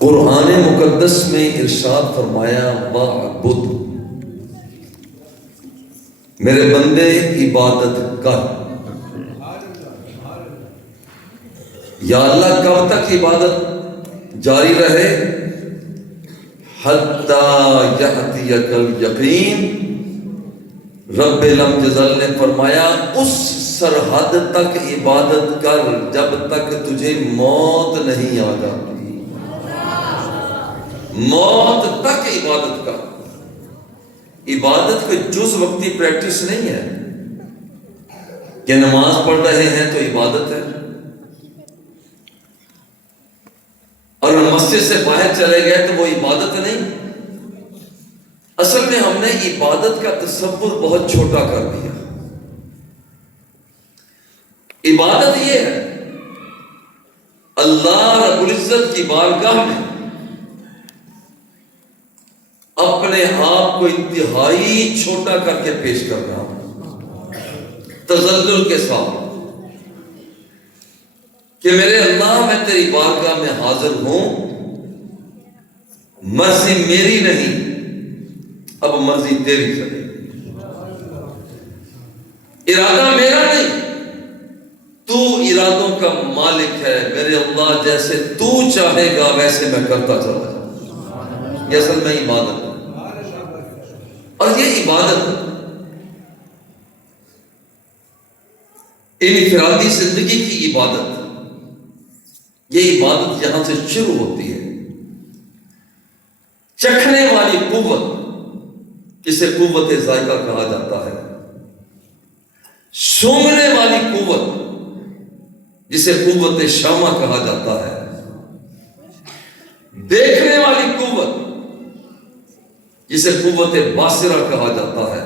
قرآن مقدس میں ارشاد فرمایا وَعْبُدْ، میرے بندے عبادت کر۔ یا اللہ کب تک عبادت جاری رہے؟ حَتَّى يَأْتِيَكَ الْيَقِينُ۔ رب لم یزل نے فرمایا اس سرحد تک عبادت کر جب تک تجھے موت نہیں آ جاتی۔ موت تک عبادت کر۔ عبادت کوئی جز وقتی پریکٹس نہیں ہے کہ نماز پڑھ رہے ہیں تو عبادت ہے، اور مسجد سے باہر چلے گئے تو وہ عبادت نہیں۔ اصل میں ہم نے عبادت کا تصور بہت چھوٹا کر دیا۔ عبادت یہ ہے اللہ رب العزت کی بارگاہ میں اپنے آپ کو انتہائی چھوٹا کر کے پیش کرنا، تذلل کے ساتھ کہ میرے اللہ میں تیری بارگاہ میں حاضر ہوں، مرضی میری نہیں اب مرضی تیری چلے، ارادہ میرا نہیں تو ارادوں کا مالک ہے، میرے اللہ جیسے تو چاہے گا ویسے میں کرتا چلا جاؤں۔ یہ اصل میں عبادت ہے، اور یہ عبادت انفرادی زندگی کی عبادت، یہ عبادت یہاں سے شروع ہوتی ہے۔ چکھنے والی قوت جسے قوت ذائقہ کہا جاتا ہے، سونگنے والی قوت جسے قوت شامہ کہا جاتا ہے، دیکھنے والی قوت جسے قوت باصرہ کہا جاتا ہے،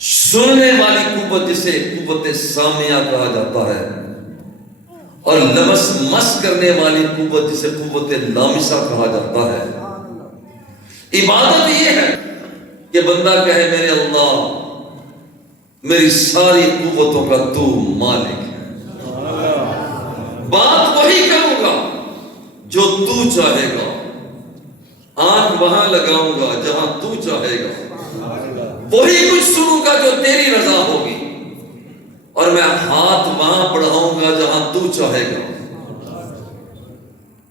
سننے والی قوت جسے قوت سامعہ کہا جاتا ہے، اور لمس مس کرنے والی قوت جسے قوت لامسہ کہا جاتا ہے۔ عبادت یہ ہے کہ بندہ کہے میرے اللہ میری ساری قوتوں کا تو مالک ہے، بات وہی کروں گا جو تو چاہے گا، آنکھ وہاں لگاؤں گا جہاں تو چاہے گا، وہی کچھ سنوں گا جو تیری رضا ہوگی، اور میں ہاتھ وہاں بڑھاؤں گا جہاں تو چاہے گا۔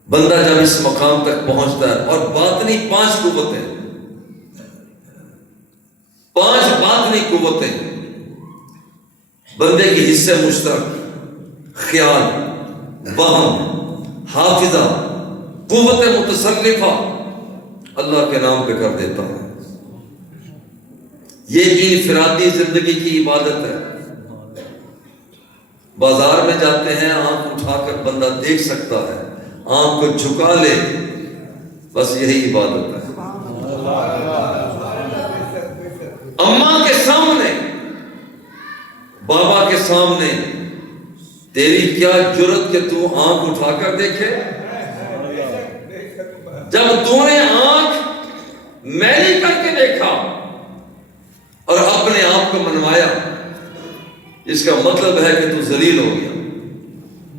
بندہ جب اس مقام تک پہنچتا ہے، اور باطنی 5 قوتیں، 5 باطنی قوتیں بندے کی حصے مشترک، خیال، وہم، حافظہ، قوت متصرفہ اللہ کے نام پہ کر دیتا ہے۔ یہ انفرادی زندگی کی عبادت ہے۔ بازار میں جاتے ہیں، آنکھ اٹھا کر بندہ دیکھ سکتا ہے، آنکھ کو جھکا لے، بس یہی عبادت ہے۔ اماں کے سامنے، بابا کے سامنے تیری کیا جرت کہ تو آنکھ اٹھا کر دیکھے؟ جب تو نے آنکھ میلی کر کے دیکھا اور اپنے آپ کو منوایا، اس کا مطلب ہے کہ تو ذلیل ہو گیا،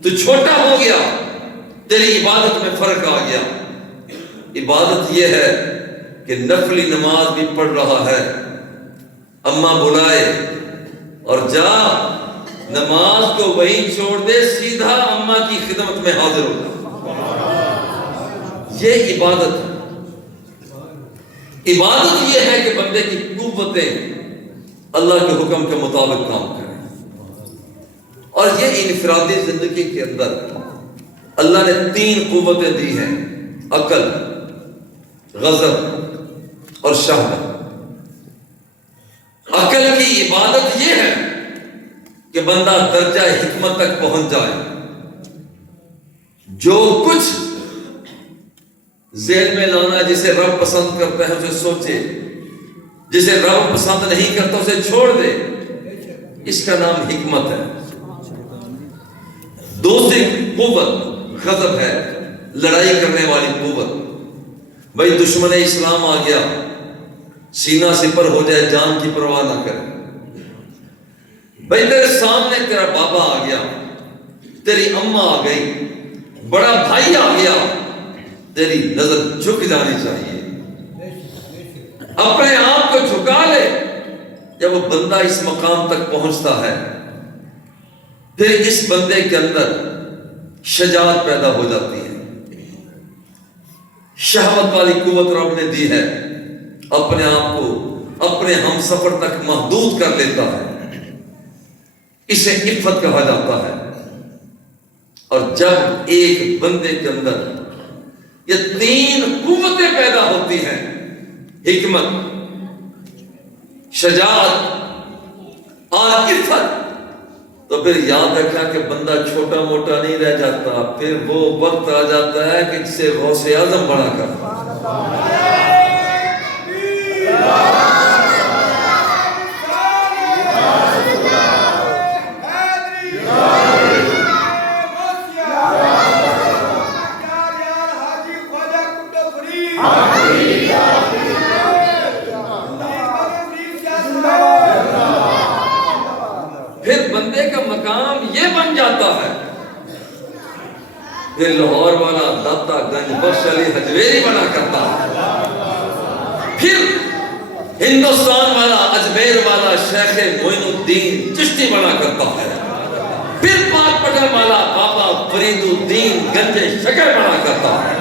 تو چھوٹا ہو گیا، تیری عبادت میں فرق آ گیا۔ عبادت یہ ہے کہ نفلی نماز بھی پڑھ رہا ہے، اماں بلائے اور جا نماز کو وہیں چھوڑ دے، سیدھا اماں کی خدمت میں حاضر ہوگا۔ یہ عبادت ہے۔ عبادت یہ ہے کہ بندے کی قوتیں اللہ کے حکم کے مطابق کام کریں، اور یہ انفرادی زندگی کے اندر اللہ نے 3 قوتیں دی ہیں، عقل، غضب اور شہوت۔ عقل کی عبادت یہ ہے کہ بندہ درجہ حکمت تک پہنچ جائے، جو کچھ ذہن میں لانا جسے رب پسند کرتا ہے اسے سوچے، جسے رب پسند نہیں کرتا اسے چھوڑ دے، اس کا نام حکمت ہے۔ دوسری قوت غضب ہے، لڑائی کرنے والی قوت۔ بھائی دشمن اسلام آ گیا، سینہ سپر ہو جائے، جان کی پرواہ نہ کرے۔ بھائی تیرے سامنے تیرا بابا آ گیا، تیری اماں آ گئی، بڑا بھائی آ گیا، تیری نظر جھک جانی چاہیے، اپنے آپ کو جھکا لے۔ جب وہ بندہ اس مقام تک پہنچتا ہے پھر اس بندے کے اندر شجاعت پیدا ہو جاتی ہے، شہوت والی قوت رب نے دی ہے، اپنے آپ کو اپنے ہم سفر تک محدود کر لیتا ہے، اسے عفت کہا جاتا ہے۔ اور جب ایک بندے کے اندر یہ تین قوتیں پیدا ہوتی ہیں، حکمت، شجاعت اور عفت، تو پھر یاد رکھنا کہ بندہ چھوٹا موٹا نہیں رہ جاتا، پھر وہ وقت آ جاتا ہے کہ جسے غوث اعظم بنا کر پھر بندے کا مقام یہ بن جاتا ہے، پھر لاہور والا داتا گنج بخش علی حجویری بنا کرتا ہے، پھر ہندوستان والا اجمیر والا شیخ معین الدین چشتی بنا کرتا ہے، پھر پاک پٹن والا بابا فرید الدین گنج شکر بنا کرتا ہے۔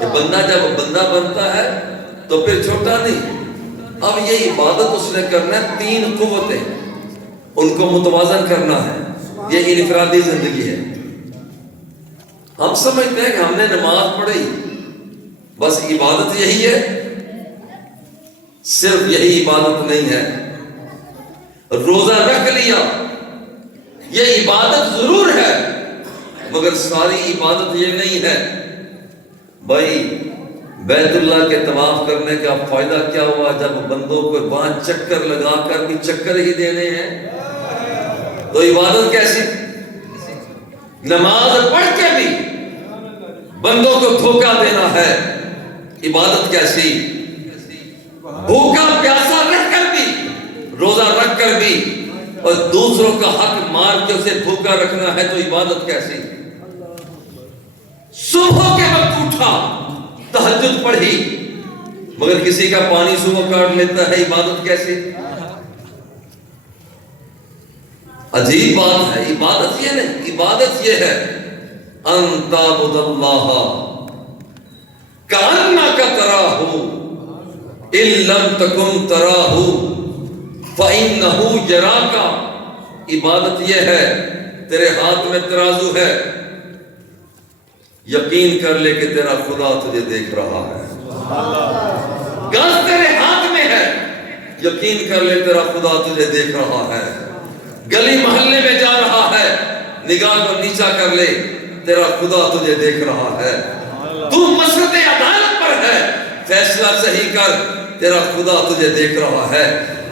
یہ بندہ جب بندہ بنتا ہے تو پھر چھوٹا نہیں، اب یہ عبادت اس نے کرنا ہے، تین قوتیں ان کو متوازن کرنا ہے، یہ انفرادی زندگی ہے۔ ہم سمجھتے ہیں کہ ہم نے نماز پڑھی بس عبادت یہی ہے، صرف یہی عبادت نہیں ہے۔ روزہ رکھ لیا یہ عبادت ضرور ہے، مگر ساری عبادت یہ نہیں ہے۔ بھائی بیت اللہ کے طواف کرنے کا فائدہ کیا ہوا جب بندوں کو وہاں چکر لگا کر بھی چکر ہی دینے ہیں، تو عبادت کیسی؟ نماز پڑھ کے بھی بندوں کو دھوکہ دینا ہے، عبادت کیسی؟ بھوکا پیاسا رہ کر بھی، روزہ رکھ کر بھی، اور دوسروں کا حق مار کے اسے بھوکا رکھنا ہے، تو عبادت کیسی؟ صبح کے وقت اٹھا تہجد پڑھی مگر کسی کا پانی صبح کاٹ لیتا ہے، عبادت کیسی؟ عجیب بات ہے۔ عبادت یہ نہیں، عبادت یہ ہے ان تعبد اللہ کأنک تراہ ان لم تکن تراہ فإنہ یراک۔ عبادت یہ ہے تیرے ہاتھ میں ترازو ہے، یقین کر لے کہ تیرا خدا تجھے دیکھ رہا ہے۔ گز تیرے ہاتھ میں ہے، یقین کر لے تیرا خدا تجھے دیکھ رہا ہے۔ گلی محلے میں جا رہا ہے، نگاہ کو نیچا کر لے تیرا خدا تجھے دیکھ رہا ہے۔ تو مسجد عدالت پر ہے، فیصلہ صحیح کر تیرا خدا تجھے دیکھ رہا ہے۔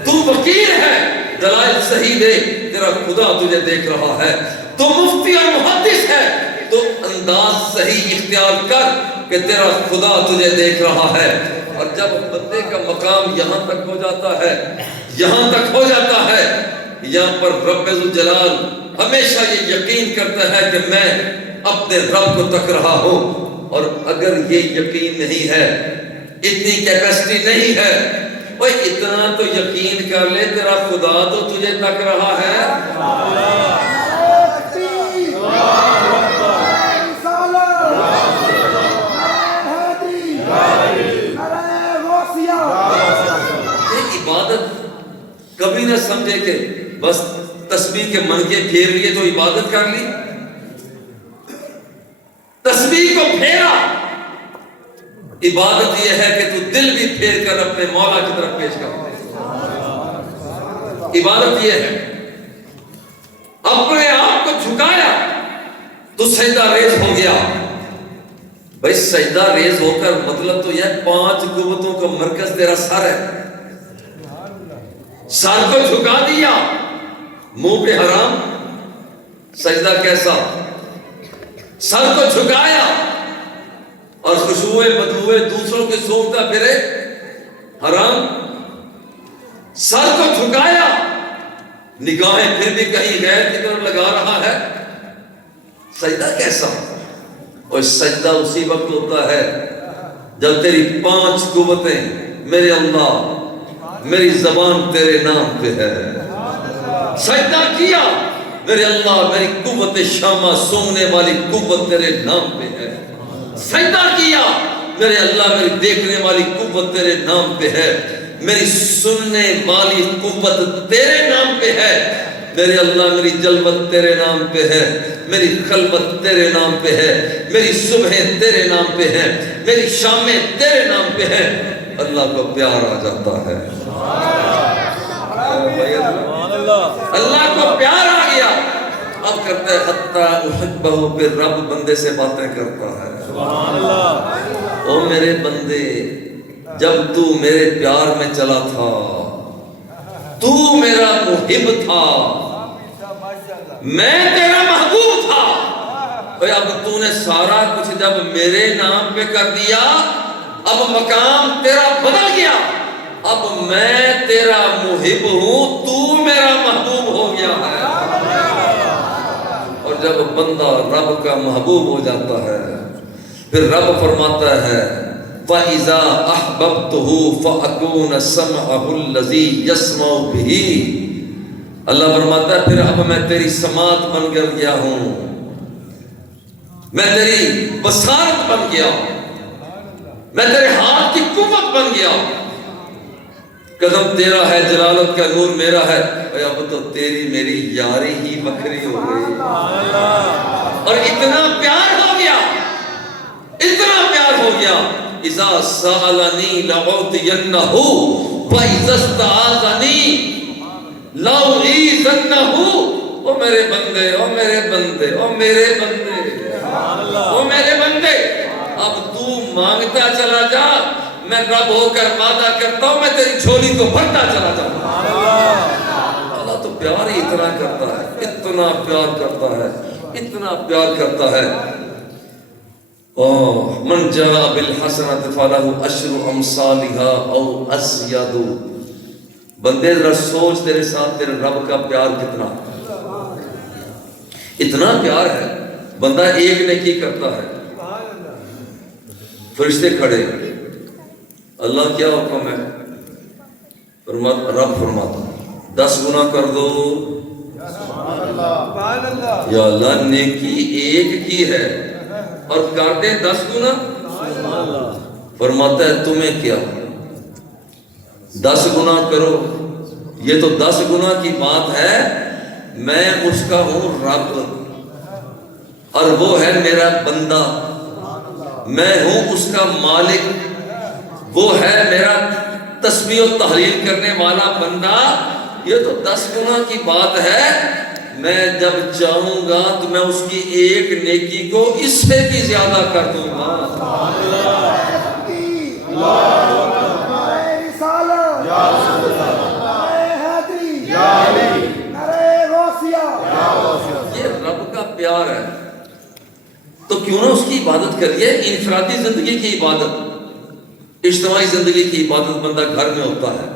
تو وکیل ہے، دلائل صحیح دے تیرا خدا تجھے دیکھ رہا ہے۔ تو مفتی اور محدث ہے، تو انداز صحیح اختیار کر کہ تیرا خدا تجھے دیکھ رہا ہے۔ اور جب بندے کا مقام یہاں تک ہو جاتا ہے، یہاں تک ہو جاتا ہے، یہاں پر رب ذوالجلال ہمیشہ یہ یقین کرتا ہے کہ میں اپنے رب کو تک رہا ہوں۔ اور اگر یہ یقین نہیں ہے، اتنی کیپیسٹی نہیں ہے، اوہ اتنا تو یقین کر لے تیرا خدا تو تجھے تک رہا ہے۔ یہ عبادت کبھی نہ سمجھے کہ بس تسبیح کے منکے پھیر لیے تو عبادت کر لی۔ تسبیح کو پھیرا، عبادت یہ ہے کہ تو دل بھی پھیر کر اپنے مولا کی طرف پیش کر۔ عبادت یہ ہے اپنے آپ کو جھکایا تو سجدہ ریز ہو گیا۔ بھائی سجدہ ریز ہو کر مطلب تو یہ 5 قوتوں کا مرکز تیرا سر ہے، سر کو جھکا دیا، منہ پہ حرام، سجدہ کیسا؟ سر کو جھکایا اور خوشبوئے بدبوئے دوسروں کے سونگتا پھرے، حرام۔ سر کو جھکایا، نگاہیں پھر بھی کہیں غیر کی طرف لگا رہا ہے، سجدہ کیسا؟ اور سجدہ اسی وقت ہوتا ہے جب تیری 5 قوتیں میرے اللہ میری زبان تیرے نام پہ ہے. سجدہ کیا میرے اللہ میری قوت شامہ سونگنے والی قوت تیرے نام پہ ہے. سجدہ کیا میرے اللہ میری دیکھنے والی قوت تیرے نام پہ ہے. میری سننے والی قوت تیرے نام پہ ہے. میرے اللہ میری جلوت تیرے نام پہ ہے. میری خلوت تیرے نام پہ ہے. میری صبحیں تیرے نام پہ ہے. میری شامیں تیرے نام پہ ہے. اللہ کو پیار آ جاتا ہے. اللہ کو پیار آ گیا. اب کرتا ہے حتیٰ احبہ پھر رب بندے سے باتیں کرتا ہے. او میرے بندے جب تو میرے پیار میں چلا تھا تو میرا محب تھا میں تیرا محبوب تھا. اب تو نے سارا کچھ جب میرے نام پہ کر دیا اب مقام تیرا بدل گیا. اب میں تیرا محب ہوں تو میرا محبوب ہو گیا ہے. اور جب بندہ رب کا محبوب ہو جاتا ہے پھر رب فرماتا ہے فَإِذَا أَحْبَبْتُهُ فَأَكُونَ سَمْعَهُ الَّذِي يَسْمَعُ بِهِ. اللہ فرماتا ہے پھر اب میں تیری سماعت بن گیا ہوں. میں تیری بصارت بن گیا. میں تیرے ہاتھ کی قوت بن گیا. قدم تیرا ہے جلالت کا نور میرا ہے. اب تو تیری میری یاری ہی بکھری ہو گئی اور اتنا پیار ہو گیا اتنا پیار ہو گیا. اذا سألنی لأعطینہ وإذا استعاذنی لأعیذنہ. او میرے بندے او میرے بندے او میرے بندے او میرے بندے اب تو مانگتا چلا جا. میں رب ہو کر وعدہ کرتا ہوں میں تیری جھولی کو بھرتا چلا جاؤں. اللہ تو پیار ہی اتنا کرتا ہے اتنا پیار کرتا ہے اتنا پیار کرتا ہے. من جاء بالحسنۃ فلہ عشر امثالها او ازید. بندے ذرا سوچ تیرے ساتھ تیرے رب کا پیار کتنا اتنا پیار ہے. بندہ ایک نیکی کرتا ہے فرشتے کھڑے اللہ کیا حکم ہے رب فرماتا 10 گنا کر دو. یا اللہ نیکی ایک کی ہے اور کر دیں 10 گنا. فرماتا ہے تمہیں کیا 10 گنا کرو. یہ تو 10 گنا کی بات ہے. میں اس کا ہوں رب اور وہ ہے میرا بندہ. میں ہوں اس کا مالک. وہ ہے میرا تسبیح و تحلیل کرنے والا بندہ. یہ تو 10 گنا کی بات ہے. میں جب چاہوں گا تو میں اس کی ایک نیکی کو اس سے بھی زیادہ کر دوں گا. یہ رب کا پیار ہے تو کیوں نہ اس کی عبادت کریے. انفرادی زندگی کی عبادت اجتماعی زندگی کی عبادت بندہ گھر میں ہوتا ہے.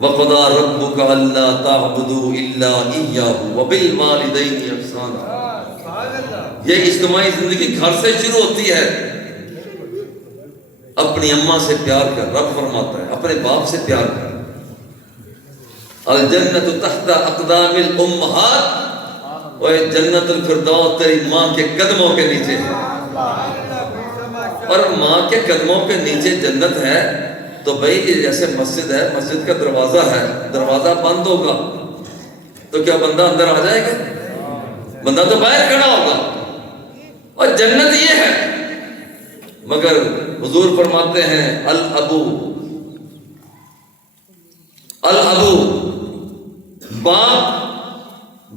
وَقَضَىٰ رَبُّكَ أَلَّا تَعْبُدُوا إِلَّا إِيَّاهُ وَبِالْوَالِدَيْنِ إِحْسَانًا. یہ اجتماعی زندگی گھر سے شروع ہوتی ہے. اپنی اماں سے پیار کر. رب فرماتا ہے اپنے باپ سے پیار کر. الجنت تحت اقدام الامہات. وہ جنت الفردوس تیری ماں کے قدموں کے نیچے ہے. اور ماں کے قدموں کے نیچے جنت ہے تو بھائی جیسے مسجد ہے مسجد کا دروازہ ہے دروازہ بند ہوگا تو کیا بندہ اندر آ جائے گا؟ بندہ تو باہر کھڑا ہوگا. اور جنت یہ ہے. مگر حضور فرماتے ہیں الابو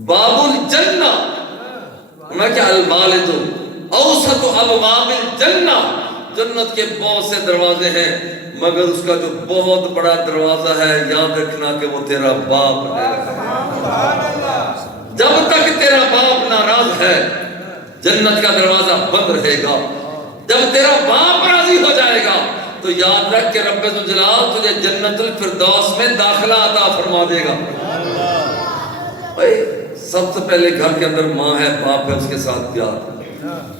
باب الجنہ. میں کیا الوالد اوسط ابواب الجنہ. جنت کے بہت سے دروازے ہیں مگر اس کا جو بہت بڑا دروازہ ہے یاد رکھنا کہ وہ تیرا باپ ہے. جب تک تیرا باپ ناراض ہے جنت کا دروازہ بند رہے گا. جب تیرا باپ راضی ہو جائے گا تو یاد رکھ کہ رب ذوالجلال تجھے جنت الفردوس میں داخلہ عطا فرما دے گا. بھائی سب سے پہلے گھر کے اندر ماں ہے باپ ہے اس کے ساتھ پیار.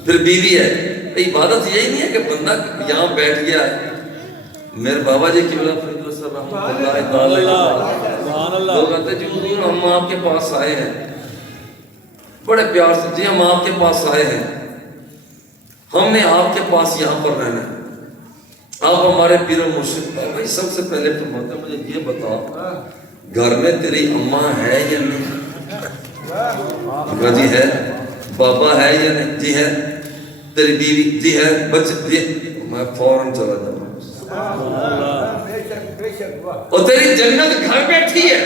پھر بیوی ہے. عبادت یہی نہیں ہے کہ بندہ یہاں بیٹھ گیا ہے. میرے بابا جی قبلہ فرید صاحب رحمۃ اللہ تعالی لوگ کہتے ہیں جی حضور ہم آپ کے پاس آئے ہیں بڑے پیار سے. جی ہم آپ کے پاس آئے ہیں, ہم نے آپ کے پاس یہاں پر رہنا ہے, آپ ہمارے پیر و مرشد. بھائی سب سے پہلے تو مجھے یہ بتا گھر میں تیری اماں ہے یا نہیں؟ جی ہے. بابا ہے یا نہیں؟ جی ہے. تیری بیوی؟ جی ہے. بچے؟ جی. میں فوراً چلا جاؤں. اور تیری جنت گھر بیٹھی ہے.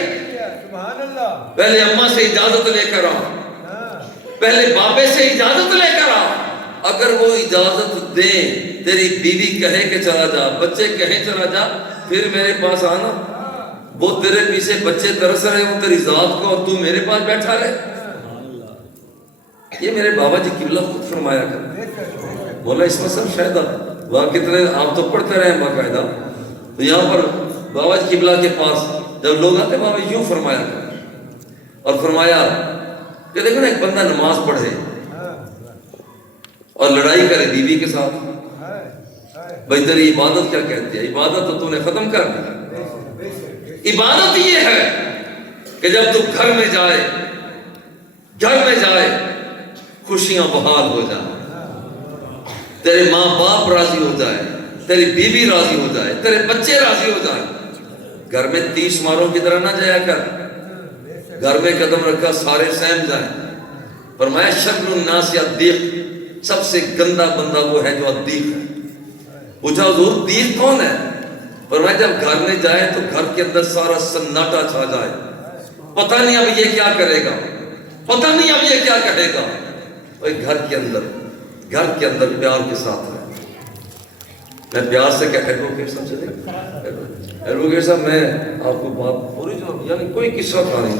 پہلے اماں سے اجازت لے کر آؤ, پہلے بابے سے اجازت لے کر آؤ. اگر وہ اجازت دیں, تیری بیوی کہے کہ چلا جا, بچے کہیں چلا جا, پھر میرے پاس آنا. وہ تیرے پیچھے بچے ترس رہے ہوں تیری ذات کو, اور تو میرے پاس بیٹھا رہے. یہ میرے بابا جی قبلہ خود فرمایا کر. مولا اس میں سب شاید وہاں کتنے آپ تو پڑھتے رہے ہیں باقاعدہ, تو یہاں پر بابا جی قبلہ کے پاس جب لوگ آتے بابا یوں فرمایا کر. اور فرمایا کہ دیکھو نا ایک بندہ نماز پڑھے اور لڑائی کرے بیوی کے ساتھ, بھائی تیری عبادت کیا کہتی ہے؟ عبادت تو نے ختم کر دی. عبادت یہ ہے کہ جب تو گھر میں جائے خوشیاں بحال ہو جائیں, تیرے ماں باپ راضی ہو جائے, تیری بیوی راضی ہو جائے, تیرے بچے راضی ہو جائیں. گھر میں 30 ماروں کی طرح نہ جایا کر. گھر میں قدم رکھا سارے سہم جائیں. فرمایا شر الناس الدیق, سب سے گندا بندہ وہ ہے جو الدیق ہے. پوچھا حضور دیق کون ہے؟ فرمایا جب گھر میں جائے تو گھر کے اندر سارا سناٹا چھا جائے, پتہ نہیں اب یہ کیا کرے گا, پتہ نہیں اب یہ کیا کہے گا. گھر کے اندر پیار کے ساتھ ہے. میں پیار سے کہ ایڈوکیٹ صاحب چلے, ایڈوکیٹ صاحب میں آپ کو بات پوری جو یعنی کوئی قصہ تھا نہیں.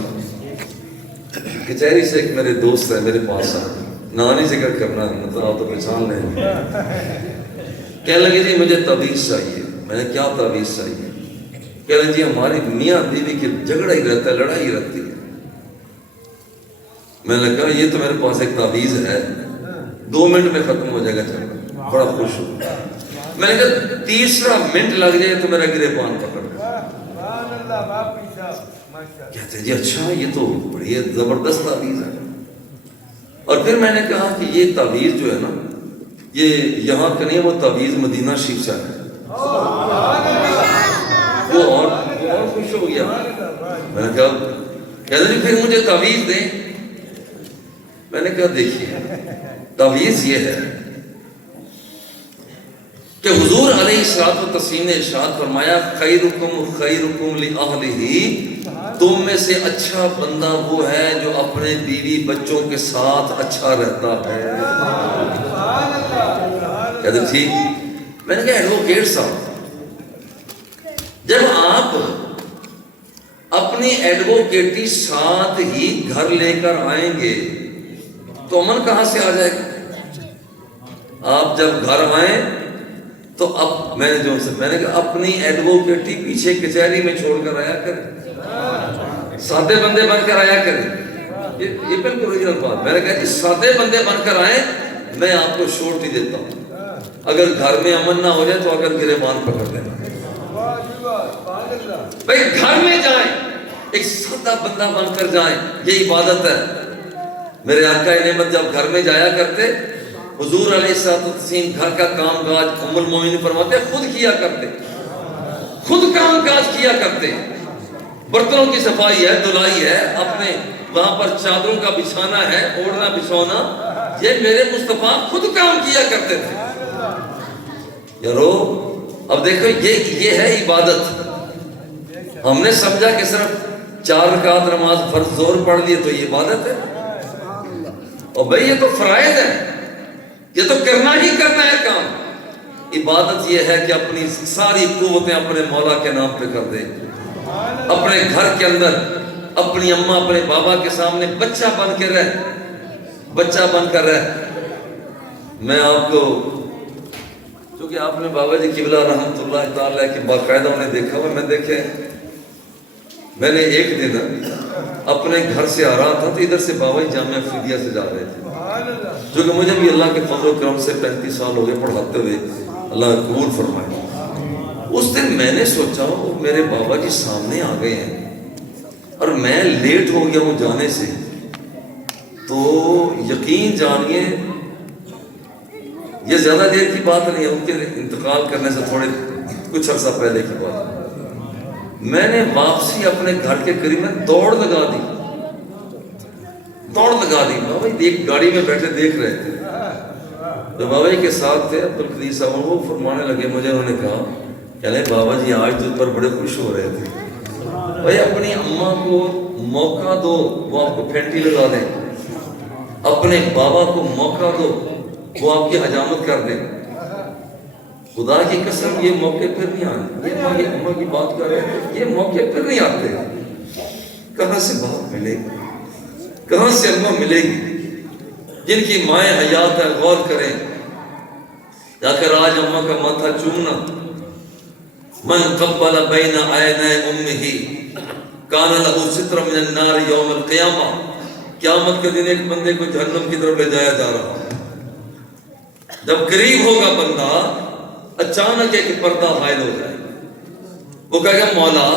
کچہری سے ایک میرے دوست ہے میرے پاس ہے, نام نہیں ذکر کرنا مطلب آپ تو پہچان لیں. کہنے لگے جی مجھے تعویذ چاہیے. میں نے کیا تعویذ چاہیے؟ کہہ لیں جی ہماری میاں بیوی کی جھگڑا ہی رہتا ہے, لڑائی رہتی ہے. میں نے کہا یہ تو میرے پاس ایک تعویذ ہے 2 منٹ میں ختم ہو جائے گا جھگڑا. بڑا خوش ہوں. میں نے کہا 3 منٹ لگ جائے تو میرا گریبان پکڑ. کہتے جی اچھا یہ تو بڑی زبردست تعویذ ہے. اور پھر میں نے کہا کہ یہ تعویذ جو ہے نا یہ یہاں کا نہیں, وہ تعویذ مدینہ شریف سے ہے. وہ اور خوش ہو گیا. میں نے کہا کہتے جی پھر مجھے تعویذ دیں. میں نے کہا دیکھیے تعویذ یہ ہے کہ حضور علیہ الصلوۃ والتسلیم نے ارشاد فرمایا خیرکم لأہلہ, تم میں سے اچھا بندہ وہ ہے جو اپنے بیوی بچوں کے ساتھ اچھا رہتا ہے. کہتے ٹھیک. میں نے کہا ایڈوکیٹ صاحب جب آپ اپنی ایڈوکیٹی ساتھ ہی گھر لے کر آئیں گے تو امن کہاں سے آ جائے گا؟ آپ جب گھر آئیں تو اب میں نے کہا اپنی ایڈوکیٹی پیچھے کچہری میں چھوڑ کر آیا کریں, سادے بندے بن کر آیا کریں. یہ بالکل اوریجنل بات. میں نے کہا جی سادے بندے بن کر آئیں, میں آپ کو شورٹی دیتا ہوں. اگر گھر میں امن نہ ہو جائے تو اگر گریبان پکڑ لیں. بھائی گھر میں جائیں ایک سادہ بندہ بن کر جائیں, یہ عبادت ہے. میرے آقا نعمت جب گھر میں جایا کرتے حضور علیہ السلام گھر کا کام کاج ام المومنین فرماتے خود کیا کرتے, خود کام کاج کیا کرتے. برتنوں کی صفائی ہے, دھلائی ہے, اپنے وہاں پر چادروں کا بچھانا ہے, اوڑھنا بچھونا, یہ میرے مصطفیٰ خود کام کیا کرتے تھے. یارو اب دیکھو یہ ہے عبادت. ہم نے سمجھا کہ صرف 4 رکعت نماز فرض زور پڑھ لیے تو یہ عبادت ہے. اور بھئی یہ تو فرائض ہے, یہ تو کرنا ہی کرنا ہے کام. عبادت یہ ہے کہ اپنی ساری قوتیں اپنے مولا کے نام پہ کر دے. اپنے گھر کے اندر اپنی اماں اپنے بابا کے سامنے بچہ بن کے رہ, بچہ بن کر رہ. میں آپ کو چونکہ آپ نے بابا جی قبلہ رحمۃ اللہ تعالیٰ کہ باقاعدہ انہیں دیکھا ہوا, میں نے ایک دن اپنے گھر سے آ رہا تھا تو ادھر سے بابا جی جامعہ فدیہ سے جا رہے تھے. جو کہ مجھے بھی اللہ کے فضل و کرم سے 35 سال ہو گئے پڑھاتے ہوئے، اللہ قبول فرمائے۔ اس دن میں نے سوچا وہ میرے بابا جی سامنے آ گئے ہیں اور میں لیٹ ہو گیا ہوں جانے سے، تو یقین جانیے یہ زیادہ دیر کی بات نہیں ہے، ان کے انتقال کرنے سے تھوڑے کچھ عرصہ پہلے کی بات۔ میں نے واپسی اپنے گھر کے قریب میں دوڑ لگا دی۔ بابا جی ایک گاڑی میں بیٹھے دیکھ رہے تھے، جو بابا جی کے ساتھ تھے عبدالقدیر صاحب، وہ فرمانے لگے مجھے، انہوں نے کہا کہ بابا جی آج تجھ پر بڑے خوش ہو رہے تھے، بھائی اپنی اماں کو موقع دو وہ آپ کو پھینٹی لگا دیں، اپنے بابا کو موقع دو وہ آپ کی حجامت کر دیں۔ خدا کی قسم یہ موقع پھر نہیں آنے، یہ اماں کی بات کر رہے ہیں، یہ موقع پھر نہیں آتے۔ کہاں سے باپ ملے گی، کہاں سے اماں ملے گی جن کی مائیں حیات ہے؟ غور کریں، یا کہ آج اماں کا ماتھا چومنا، من قبل بین عینی امہ کان لہ ستر من النار یوم القیامہ، قیامت کے دن ایک بندے کو جہنم کی طرف لے جایا جا رہا۔ جب قریب ہوگا بندہ، اچانک ایک پردہ حائل ہو جائے، وہ کہے گا مولا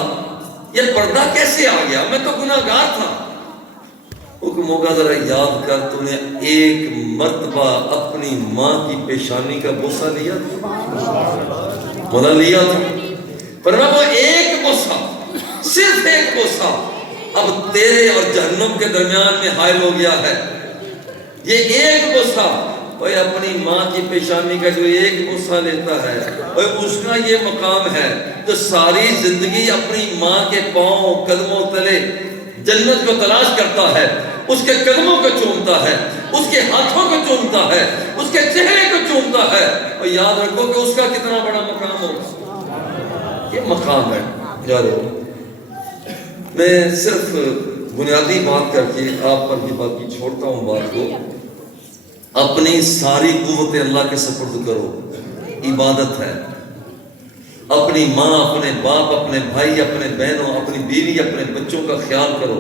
یہ پردہ کیسے آ گیا، میں تو گناہ گار تھا۔ حکم ہوگا ذرا یاد کر، تو نے ایک مرتبہ اپنی ماں کی پیشانی کا بوسہ لیا تھا، مولا لیا تھا، پر وہ ایک بوسہ، صرف ایک بوسہ اب تیرے اور جہنم کے درمیان میں حائل ہو گیا ہے۔ یہ ایک بوسہ، وہ اپنی ماں کی پیشانی کا جو ایک بوسہ لیتا ہے، وہ اس کا یہ مقام ہے جو ساری زندگی اپنی ماں کے پاؤں قدموں تلے جنت کو تلاش کرتا ہے، اس کے قدموں کو چومتا ہے، اس کے ہاتھوں کو چومتا ہے، اس کے چہرے کو چومتا ہے، اور یاد رکھو کہ اس کا کتنا بڑا مقام ہوگا۔ یہ مقام ہے یارو۔ میں صرف بنیادی بات کر کے آپ پر بھی باقی چھوڑتا ہوں بات کو۔ اپنی ساری قوت اللہ کے سپرد کرو، عبادت ہے۔ اپنی ماں، اپنے باپ، اپنے بھائی، اپنے بہنوں، اپنی بیوی، اپنے بچوں کا خیال کرو،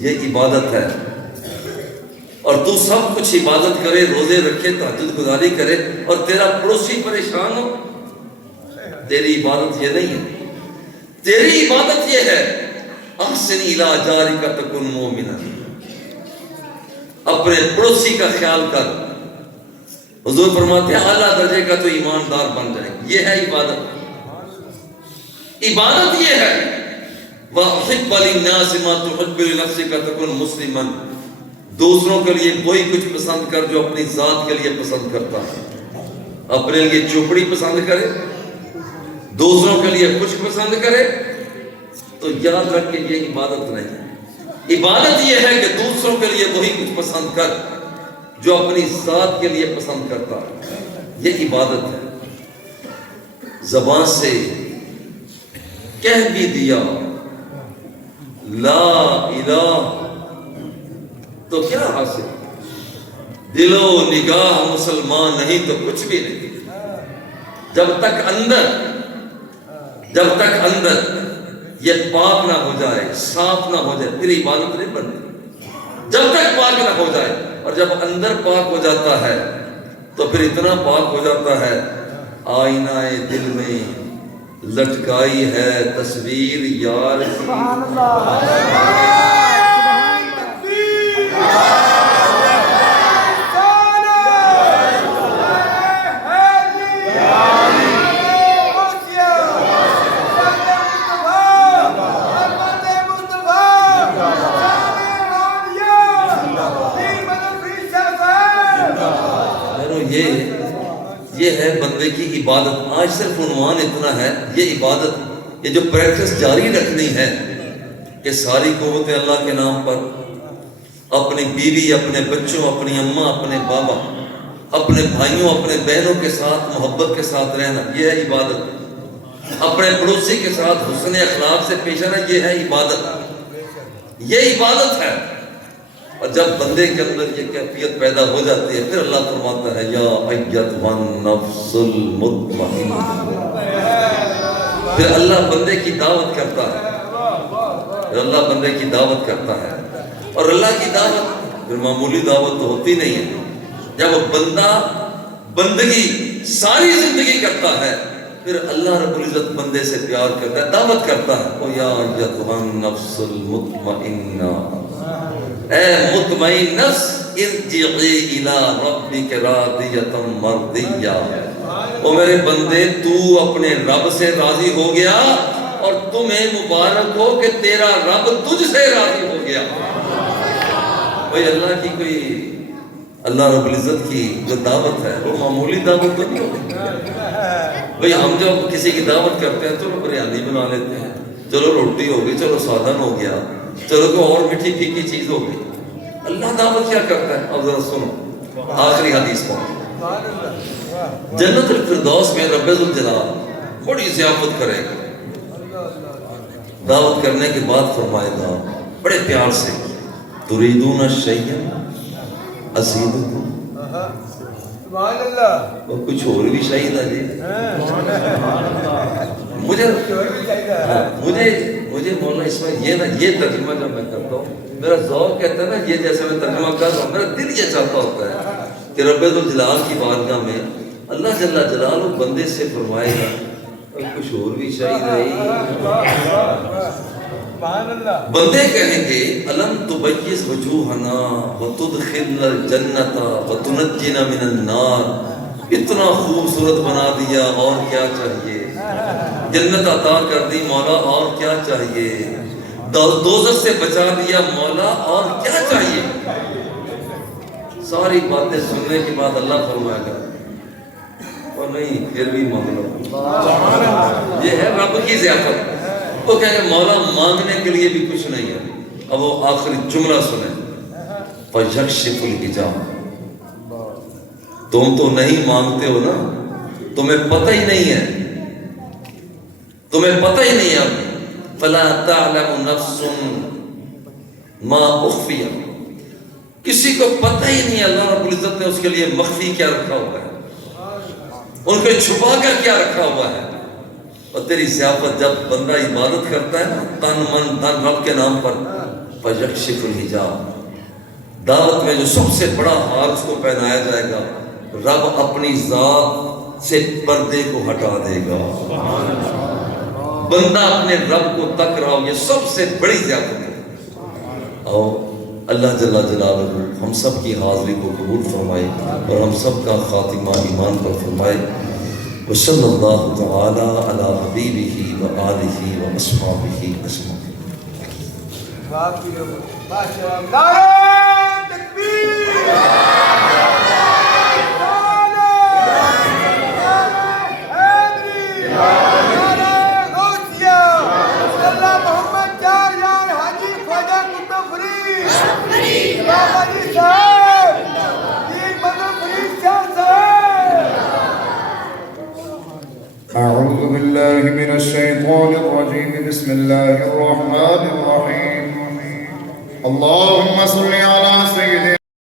یہ عبادت ہے۔ اور تو سب کچھ عبادت کرے، روزے رکھے، تہجد گزاری کرے، اور تیرا پڑوسی پریشان ہو، تیری عبادت یہ نہیں ہے۔ تیری عبادت یہ ہے احسن الی جارک تکن مومنا، اپنے پڑوسی کا خیال کر۔ حضور فرماتے ہیں اعلیٰ درجے کا تو ایماندار بن جائے، یہ ہے عبادت۔ عبادت یہ ہے وَأَحِبَّ لِلنَّاسِ مَا تُحِبُّ لِنَفْسِكَ تَكُنْ مُسْلِمًا، دوسروں کے لیے وہی کچھ پسند کر جو اپنی ذات کے لیے پسند کرتا ہے۔ اپنے لیے چوپڑی پسند کرے، دوسروں کے لیے کچھ پسند کرے، تو یاد رکھ کے یہ عبادت نہیں۔ عبادت یہ ہے کہ دوسروں کے لیے وہی کچھ پسند کر جو اپنی ذات کے لیے پسند کرتا ہے، یہ عبادت ہے۔ زبان سے کہہ بھی دیا لا الہ تو کیا حاصل، دل و نگاہ مسلمان نہیں تو کچھ بھی نہیں۔ جب تک اندر یہ پاک نہ ہو جائے، صاف نہ ہو جائے، پھر عبادت نہیں بنتی۔ جب تک پاک نہ ہو جائے، اور جب اندر پاک ہو جاتا ہے تو پھر اتنا پاک ہو جاتا ہے، آئینہ دل میں لٹکائی ہے تصویر یار کی۔ سبحان اللہ۔ یہ ہے بندے کی عبادت۔ آج صرف عنوان اتنا ہے، یہ عبادت، یہ جو پریکٹس جاری رکھنی ہے کہ ساری قوتیں اللہ کے نام پر، اپنی بیوی، اپنے بچوں، اپنی اماں، اپنے بابا، اپنے بھائیوں، اپنے بہنوں کے ساتھ محبت کے ساتھ رہنا، یہ ہے عبادت۔ اپنے پڑوسی کے ساتھ حسن اخلاق سے پیش آنا، یہ ہے عبادت، یہ عبادت ہے۔ اور جب بندے کے اندر یہ کیفیت پیدا ہو جاتی ہے، پھر اللہ فرماتا ہے یا ایتھا النفس المطمئنہ، پھر اللہ بندے کی دعوت کرتا ہے، پھر اللہ بندے کی دعوت کرتا ہے۔ اور اللہ کی دعوت پھر معمولی دعوت تو ہوتی نہیں ہے. جب بندہ بندگی ساری زندگی کرتا ہے پھر اللہ رب العزت بندے سے پیار کرتا ہے, دعوت کرتا ہے. او یا ایتھا النفس المطمئنہ, اے مطمئن نفس, ارجعی الی ربک راضیۃ مرضیہ. او میرے بندے, تو اپنے رب سے راضی ہو گیا اور تمہیں مبارک ہو کہ تیرا رب تجھ سے راضی ہو گیا. بھئی اللہ کی کوئی, اللہ رب العزت کی جو دعوت ہے وہ معمولی دعوت تو نہیں ہوتی. بھئی ہم جب کسی کی دعوت کرتے ہیں چلو بریانی بنا لیتے ہیں, چلو روٹی ہو گئی, چلو سادن ہو گیا, چلو کوئی اور میٹھی پھیکی چیز ہو گئی. اللہ دعوت کیا کرتا ہے؟ اب ذرا سنو آخری حدیث کو. جنت الفردوس میں رب ذوالجلال بڑی ضیافت کرے گا. دعوت کرنے کے بعد فرمائے گا بڑے پیار سے, تريدون الشيء ازيدكم. سبحان اللہ. اور کچھ اور بھی شہید ہے جی. مجھے مولانا اسماعیل یہ ترجمہ جب میں کرتا ہوں میرا ذوق کہتا ہے نا, یہ جیسے میں ترجمہ کر رہا ہوں میرا دل یہ چاہتا ہوتا ہے کہ رب ذوالجلال کی بارگاہ میں اللہ جل جلالہ بندے سے فرمائے گا اور کچھ اور بھی شہید ہے. بندے کہیں گے الم تبیض وجوہنا وتدخلنا الجنت وتنجینا من النار. اتنا خوبصورت بنا دیا, اور کیا چاہیے؟ جنت عطا کر دی مولا, اور کیا چاہیے؟ دوزخ سے بچا دیا مولا, اور کیا چاہیے؟ ساری باتیں سننے کے بعد اللہ فرمائے گا اور نہیں پھر بھی مانگ لو. یہ ہے رب کی ضیافت. وہ کہیں گے مولا مانگنے کے لیے بھی کچھ نہیں ہے. اب وہ آخری جملہ سنیں, فَيَكْشِفُ الْحِجَابَ. تم تو نہیں مانگتے ہو نا, تمہیں پتہ ہی نہیں ہے, تمہیں پتہ ہی نہیں ہے. فَلَا تَعْلَمُ نَفْسٌ مَا أُخْفِيَ. کسی کو پتہ ہی نہیں اللہ رب العزت نے اس کے لیے مخفی کیا رکھا ہوا ہے, ان کو چھپا کر کیا رکھا ہوا ہے. اور تیری ضیافت جب بندہ عبادت کرتا ہے نا تن من دھن رب کے نام پر, فَيَكْشِفُ الْحِجَابَ. دعوت میں جو سب سے بڑا ہار اس کو پہنایا جائے گا, رب اپنی ذات سے پردے کو ہٹا دے گا. بندہ اپنے رب کو تک رہا ہو, یہ سب سے بڑی ضیافت ہے. اور اللہ جل جلالہ ہم سب کی حاضری کو قبول فرمائے اور ہم سب کا خاتمہ ایمان پر فرمائے. وصلی اللہ تعالی علی حبیبہ وآلہ واصحابہ اجمعین. نعرہ تکبیر. أعوذ بالله من الشيطان الرجيم. بسم الله الرحمن الرحيم. اللهم صل على سيدنا